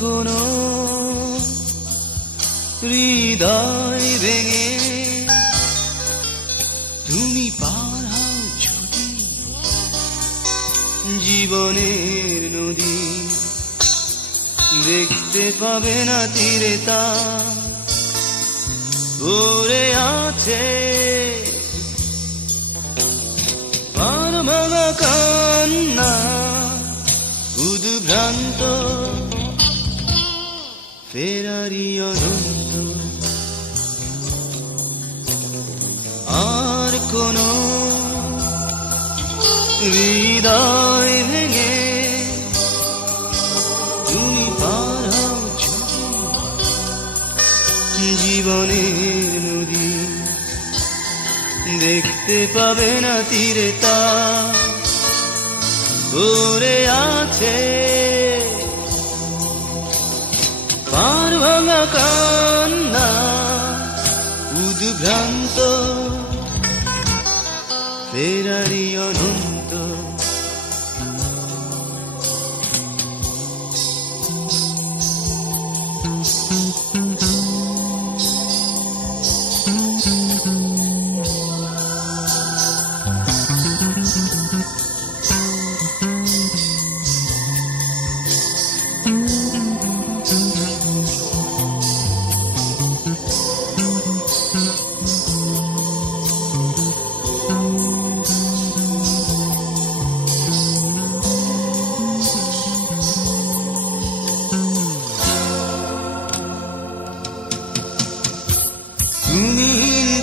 কোনো হৃদয় ভেঙে তুমি পার হও যদি জীবনের নদী দেখতে পাবে না তীরে তা ভরে আছে। পার ভাঙা কান্না, উদ্ভ্রান্ত ফেরারি অনন্ত আর কোন হৃদয় ভেঙে তুমি পার জীবনের নদী দেখতে পাবে না তীরে তা। ভরে আছে ভাঙা কান্না উদ্ভ্রান্ত।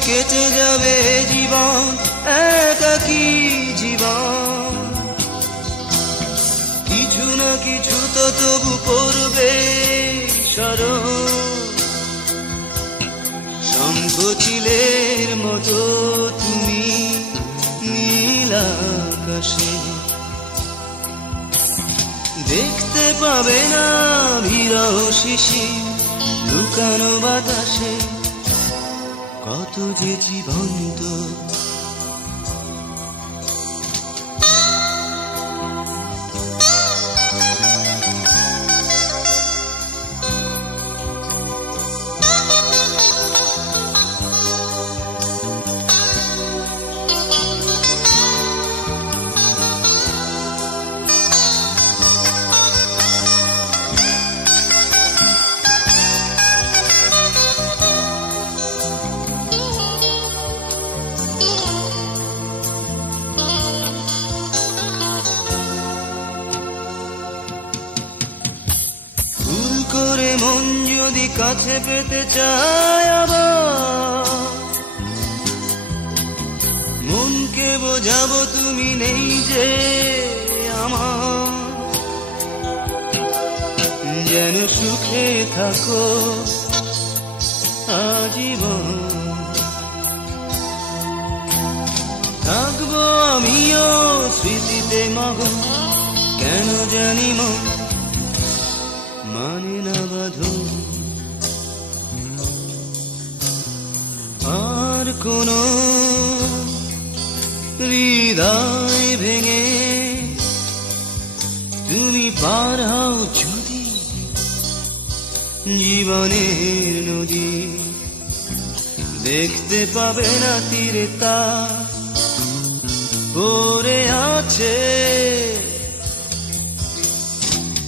কেটে যাবে জীবন একাকি জীবন। কিছু না কিছু তো তবু করবে স্মরণ শঙ্খচিলের মতো তুমি নীল আকাশে। দেখতে পাবে না বিরহ শিশি লুকানো বাতাসে। কত যে জীবন্ত মন যদি কাছে পেতে চায় আবার, মনকে বোঝাবো তুমি নেই যে আমার। যেন সুখে থাকো আজীবন। থাকব আমিও স্মৃতিতে মগন কেন জানি মানে কোন হৃদয় ভেঙে তুমি পার হও যদি জীবনের নদী। দেখতে পাবে না তীরে তা, পড়ে আছে।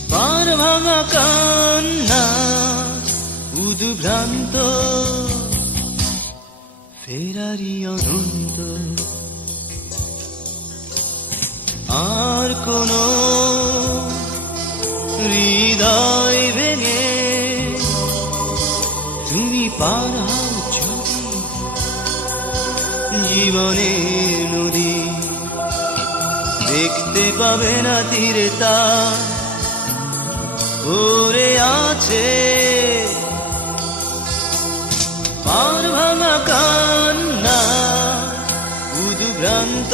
পার ভাঙা কান্না, উদ্ভ্রান্ত ফেরারি অনন্ত। আর কোন হৃদয় ভেঙে তুমি পার যদি জীবনের নদী দেখতে পাবে না তীরে তা পড়ে আছে পার ভাঙা কান্না উদ্ভ্রান্ত